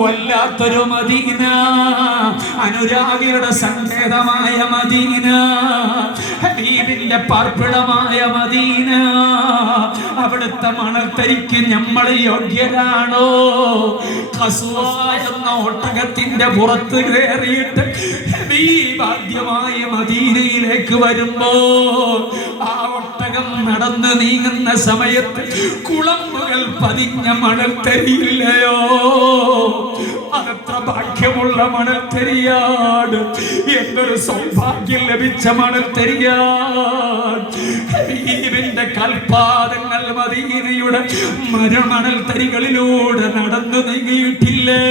വല്ലാത്തൊരു Medina, അനുരാഗിയുടെ സങ്കേതമായ Medina, ഹബീബിന്റെ പാർപ്പിടമായ Medina. അവിടുത്തെ മണൽത്തരിക്ക് നമ്മൾ യോഗ്യരാണോ? ഖസ്വ എന്ന ഒട്ടകത്തിന്റെ പുറത്ത് കയറിയിട്ട് ഹബീബ് ആദ്യമായി മദീനയിലേക്ക് വരുമ്പോ ആ ഒട്ടകം നടന്ന് നീങ്ങുന്ന സമയത്ത് കുളമ്പുകൾ പതിഞ്ഞ മണൽത്തരിയില്ലയോ? അതെത്ര ഭാഗ്യമുള്ള മണൽത്തരിയാണ്, എന്തൊരു സൗഭാഗ്യം ലഭിച്ച മണൽത്തരിയാണ്. ഹബീബിന്റെ കൽപാദങ്ങൾ മദീനയുടെ മണൽത്തരികളിലൂടെ നടന്നു നീങ്ങിയിട്ടില്ലേ?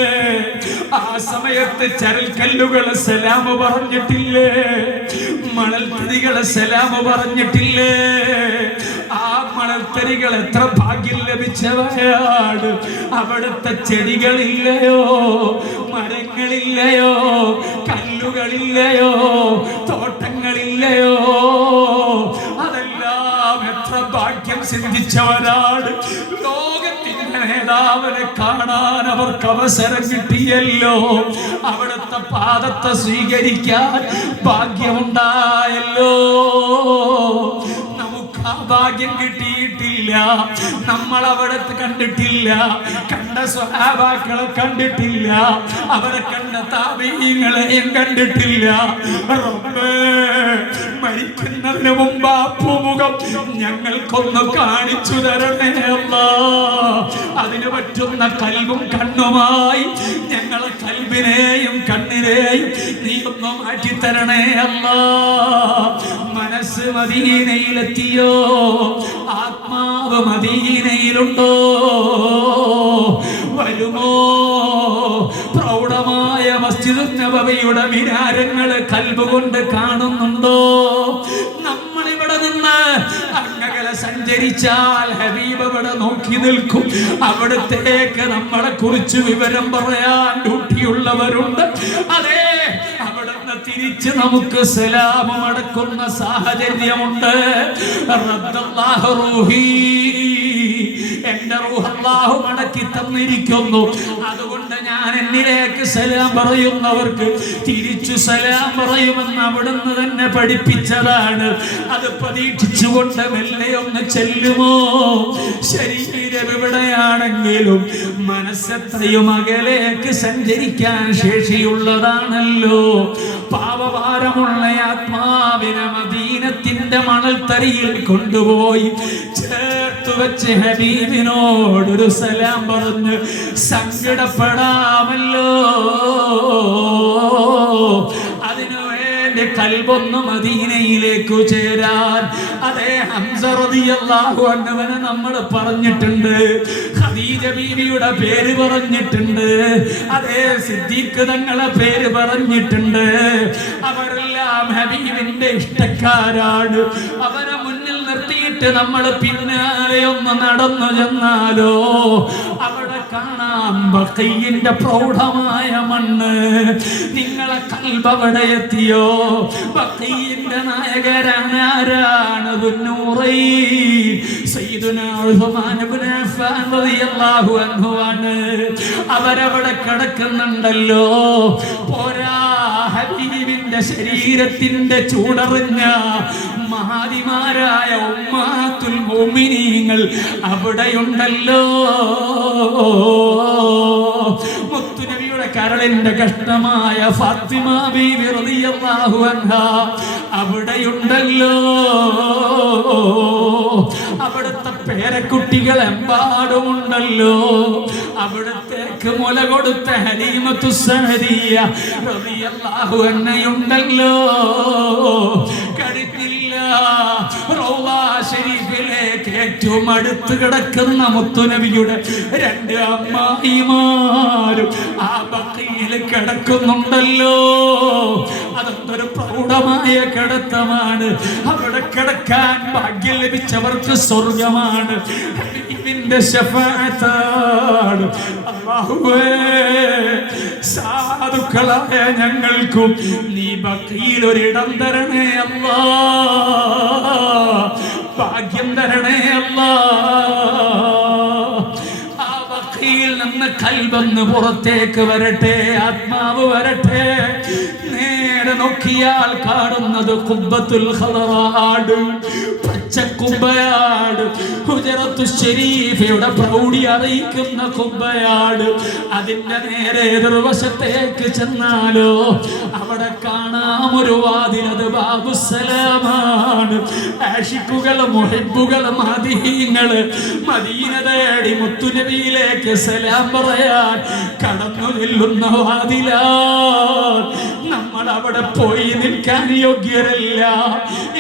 ആ സമയത്ത് ചരൽക്കല്ലുകൾ സലാം പറഞ്ഞിട്ടില്ലേ? മണൽത്തരികൾ സലാം പറഞ്ഞിട്ടില്ലേ? ആ മണൽത്തരികൾ എത്ര ഭാഗ്യം ലഭിച്ചവയാണ്. അവിടുത്തെ ചെടികളില്ലയോ, മരങ്ങളില്ലയോ, കല്ലുകളില്ലയോ, തോട്ടങ്ങളില്ലയോ? അതെല്ലാം എത്ര ഭാഗ്യം സിദ്ധിച്ചവരാണ്. ലോകത്തിന്റെ നേതാവിനെ കാണാൻ അവർക്ക് അവസരം കിട്ടിയല്ലോ. അവിടുത്തെ പാദത്തെ സ്വീകരിക്കാൻ ഭാഗ്യമുണ്ടായല്ലോ. ആ ഭാഗ്യം കിട്ടിയിട്ടില്ല. നമ്മൾ അവിടത്ത് കണ്ടിട്ടില്ല, കണ്ട സ്വഹാബാക്കളെ കണ്ടിട്ടില്ല, അവരെ കണ്ട താബീങ്ങളെയും കണ്ടിട്ടില്ല. റബ്ബേ, മരിക്കുന്നതിന് മുമ്പ് ആ പൂമുഖം ഞങ്ങൾക്കൊന്ന് കാണിച്ചു തരണേ അല്ലാഹ്. അതിന് പറ്റുന്ന കൽബും കണ്ണുമായി ഞങ്ങളെ കൽബിനെയും കണ്ണിനെയും നീ ഒന്ന് മാറ്റി തരണേ അല്ലാഹ്. മനസ്സ് മദീനയിലെത്തിയോ? ആത്മാവ് മദീനയിലുണ്ടോ? വരുമോ? പ്രൗഢമായ മസ്ജിദ് നബവിയുടെ മിനാരങ്ങൾ കൽബ് കൊണ്ട് കാണുന്നുണ്ടോ? നമ്മളിവിടെ നിന്ന് അങ്ങകലെ സഞ്ചരിച്ചാൽ ഹബീബ് അവിടെ നോക്കി നിൽക്കും. അവിടത്തേക്ക് നമ്മളെ കുറിച്ച് വിവരം പറയാൻ ഡ്യൂട്ടിയുള്ളവരുണ്ട്. അതേ, തിരിച്ച് നമുക്ക് സലാം അടക്കുന്ന സാഹചര്യമുണ്ട്. എന്റെ റൂഹ് അല്ലാഹു മടക്കി തന്നിരിക്കുന്നു. അതുകൊണ്ട് ഞാൻ എന്നിലേക്ക് സലാം പറയുന്നവർക്ക് തിരിച്ചു സലാം പറയുമെന്ന് അവിടുന്ന് തന്നെ പഠിപ്പിച്ചതാണ്. അത് പ്രതീക്ഷിച്ചുകൊണ്ട് മെല്ലെ ഒന്ന് ചെല്ലുമോ? ശരീരം എവിടെയാണെങ്കിലും മനസ്സെത്രയും അകലേക്ക് സഞ്ചരിക്കാൻ ശേഷിയുള്ളതാണല്ലോ. പാപഭാരമുള്ള ആത്മാവിനെ മദീനത്തിന്റെ മണൽത്തരിയിൽ കൊണ്ടുപോയി ചേർത്ത് വെച്ച് ഹബീബിനോടൊരു സലാം പറഞ്ഞ് സങ്കടപ്പെടാമല്ലോ. അതിനുവേണ്ടി കൽബൊന്ന് മദീനയിലേക്കു ചേരാൻ അതേ ഹംസ റളിയല്ലാഹു അൻഹുവിനെ നമ്മൾ പറഞ്ഞിട്ടുണ്ട്, ഖദീജ ബീവിയുടെ പേര് പറഞ്ഞിട്ടുണ്ട്, അതേ സിദ്ദീഖ് തങ്ങളെ പേര് പറഞ്ഞിട്ടുണ്ട്. അവരെല്ലാം ഹബീബിന്റെ ഇഷ്ടക്കാരാണ്. അവരെ മുന്നിൽ നിർത്തിയിട്ട് നമ്മൾ പിന്നാലെ ഒന്ന് നടന്നു ചെന്നാലോ അവിടെ കാണാം ബഖീന്റെ പ്രൗഢമായ മണ്ണ്. നിങ്ങളെ കൽബ് അവിടെ എത്തിയോ? ബഖീന്റെ നായകരാണ് ആരാണ്? സയ്യിദുനാ ഉസ്മാൻ ഇബ്നു അഫ്ഫാൻ റളിയല്ലാഹു അൻഹു ആണ്. അവരവിടെ കിടക്കുന്നുണ്ടല്ലോ. പോരാ, ഹബീബിന്റെ ശരീരത്തിന്റെ ചൂടറിഞ്ഞ മഹാദിമാരായ ഉമ്മാത്തുൽ മുഅ്മിനീങ്ങൾ അവിടെയുണ്ടല്ലോ. മുത്തുനബിയുടെ കരളിന്റെ കഷ്ടമായ ഫാത്തിമ ബീവി റളിയല്ലാഹു അൻഹാ അവിടെയുണ്ടല്ലോ. അവിടുത്തെ പേരക്കുട്ടികൾ എമ്പാടുമുണ്ടല്ലോ. അവിടത്തേക്ക് മുല കൊടുത്ത ഹലീമത്തു സഅദിയ്യ റളിയല്ലാഹു അൻഹയുണ്ടല്ലോ. കഴിഞ്ഞില്ല, റൗള ശരീഫിലേക്ക് ഏറ്റവും അടുത്ത് കിടക്കുന്ന മുത്തുനബിയുടെ രണ്ട് അമ്മായിമാരും ആ ബഖീൽ കിടക്കുന്നുണ്ടല്ലോ. അതൊരു പ്രൗഢമായ കിടത്തമാണ്. അവിടെ കിടക്കാൻ ഭാഗ്യം ലഭിച്ചവർക്ക് സ്വർഗമാണ്. ഹബീബിന്റെ ശഫാഅത്താണ്. അല്ലാഹുവേ, സാധുക്കളായ ഞങ്ങൾക്കും നീ ബഖീൽ ഒരിടം തരണേ അല്ലാഹ്. ഭാഗ്യം തരണേ അല്ലാഹ്. ആ ബഖീൽ ഉള്ളിൽ നിന്ന് കൽബൊന്ന് പുറത്തേക്ക് വരട്ടെ, ആത്മാവ് വരട്ടെ. നേരെ നോക്കിയാൽ കാണുന്നത് ഖുബ്ബത്തുൽ ഖദറാട്, പച്ചക്കുബ്ബയാട്. ഹുജറത്തു ശരീഫയുടെ പ്രൗഢി അറിയിക്കുന്ന കുബ്ബയാട്. അതിന്റെ നേരെ എതിർവശത്തേക്ക് ചെന്നാലോ അവിടെ കാണാം ഒരു വാതിൽ, അത് ബാബുസലാമാണ്. ആശിക്കുകൾ, മുഹിബ്ബുകൾ, മദീനകൾ മദീന തേടി മുത്തുനബിയിലേക്ക് സലാം പറയാൻ കടന്നു നില്ലുന്ന വാതിലാണ്. നമ്മൾ അവിടെ പോയി നിൽക്കാൻ യോഗ്യരല്ല,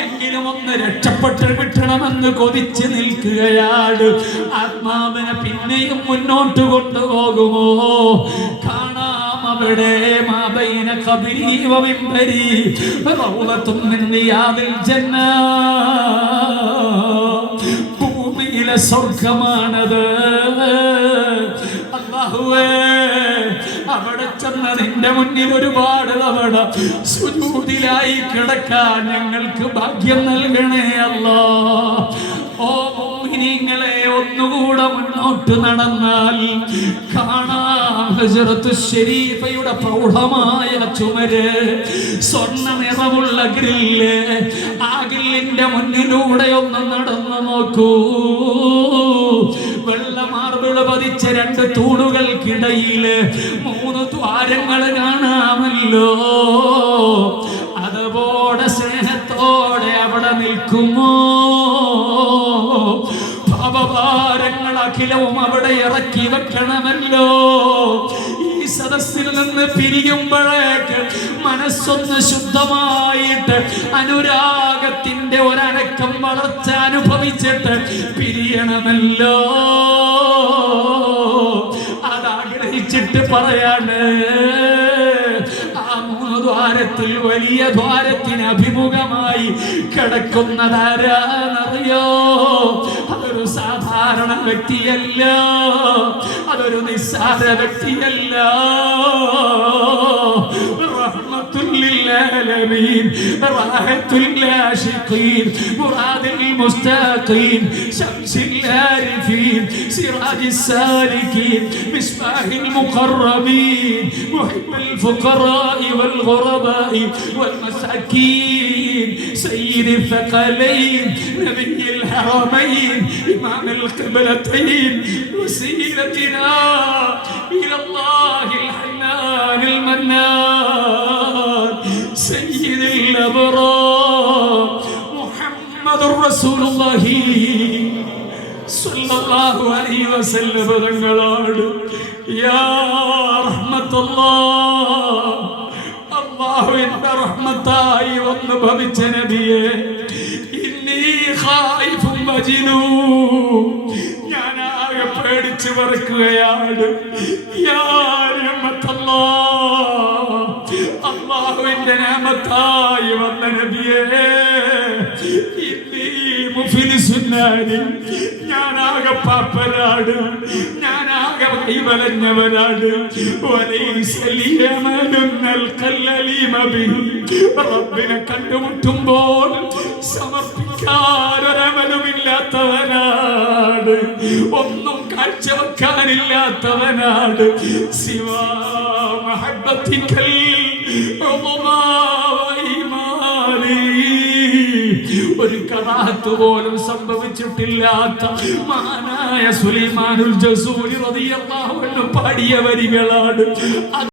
എങ്കിലും ഒന്ന് രക്ഷപ്പെട്ട് വിട്ടണമെന്ന് കൊതിച്ച് നിൽക്കുകയാണ്. ആത്മാവിനെ പിന്നെയും മുന്നോട്ട് കൊണ്ടുപോകുമോ? കാണാം അവിടെ മാബൈന ഖബരി വ മിംബരി റൗളത്തുൻ മിൻ റിയാദിൽ ജന്ന. ഭൂമിയിലെ സ്വർഗ്ഗമാണത്. അല്ലാഹുവേ, അവിടെ ചെന്ന് നിന്റെ മുന്നിൽ ഒരുപാട് തവണ സുജൂദിലായി കിടക്കാൻ ഞങ്ങൾക്ക് ഭാഗ്യം നൽകണേ അല്ലാഹ്. ഓ മുഅ്മിനീങ്ങളെ, ഒന്നുകൂടെ മുന്നോട്ട് നടന്നാൽ കാണാം ഹുജറത്തു ശരീഫയുടെ പ്രൗഢമായ ചുമര്, സ്വർണ്ണ നിറമുള്ള ഗ്രില്ല്. ആ ഗ്രില്ലിന്റെ മുന്നിലൂടെ ഒന്ന് നടന്നു നോക്കൂ. വെള്ള മാർബിള് പതിച്ച 2 തൂണുകൾക്കിടയില് 3 ദ്വാരങ്ങൾ കാണാമല്ലോ. അതുപോലെ സ്നേഹത്തോടെ അവിടെ നിൽക്കുമോ? പാപഭാരങ്ങൾ അഖിലവും അവിടെ ഇറക്കി വെക്കണമല്ലോ. ഈ സദസ്സിൽ നിന്ന് പിരിയുമ്പോഴേക്ക് മനസ്സൊന്ന് ശുദ്ധമായിട്ട് അനുരാഗത്തിന്റെ ഒരനക്കം വളർച്ച അനുഭവിച്ചിട്ട് പിരിയണമല്ലോ. അതാഗ്രഹിച്ചിട്ട് പറയാണ്, ആ 3 ദ്വാരത്തിൽ വലിയ ദ്വാരത്തിന് അഭിമുഖമായി കിടക്കുന്നതാരാന്നറിയോ? അതൊരു സാധാരണ വ്യക്തിയല്ല, അതൊരു നിസ്സാര വ്യക്തിയല്ല. റഹ്മത്തുൽ ലിൽആലമീൻ, റഹ്മത്തുൽ ലിലാശിഖീൻ, മുറാദിൽ മുസ്തഖീൻ, ശംസിൽ ആരിഫീൻ, സിറാജിസ് സാലികീൻ, മിസ്ബാഹിൽ മുഖറബീൻ, മുഹിബ്ബുൽ ഫുഖറാഇ വൽ ഗുറബാഇ വൽ മസാകീൻ, സയ്യിദുൽ ثقلين نبي الحرمين إمام القبلتين وسيلتنا إلى الله الحنان المنان سيد الأبرار محمد رسول الله صلى الله عليه وسلم. يا رحمة الله, അല്ലാഹുവിന്റെ റഹ്മത്തായി വന്ന് ഭവിച്ച നബിയെ, ഇന്നി ഖായിഫും മജ്നൂൻ, ഞാനാകെ പേടിച്ച് വിറക്കുകയാണ്. യാ റഹ്മത്തല്ലാഹ്, അല്ലാഹുവിന്റെ നിഅമത്തായി വന്ന നബിയെ, ഇന്നി മുഫ്ലിസുന്നാനി, ഞാനാകെ പാപ്പരാണ്, ഞാനാകെ കൈവലഞ്ഞവരാണ്. റബ്ബിനെ കണ്ടുമുട്ടുമ്പോൾ സമർപ്പിക്കാനൊരമലുമില്ലാത്തവനാണ്, ഒന്നും കാഴ്ചവെക്കാനില്ലാത്തവനാണ്. സിവാ മഹബ്ബത്തിക്കൽ ഒരു കറാഹത്ത് പോലും സംഭവിച്ചിട്ടില്ലാത്ത മഹാനായ സുലൈമാനുൽ ജസൂരി റളിയല്ലാഹു അൻഹു പാടിയ വരികളാണ്.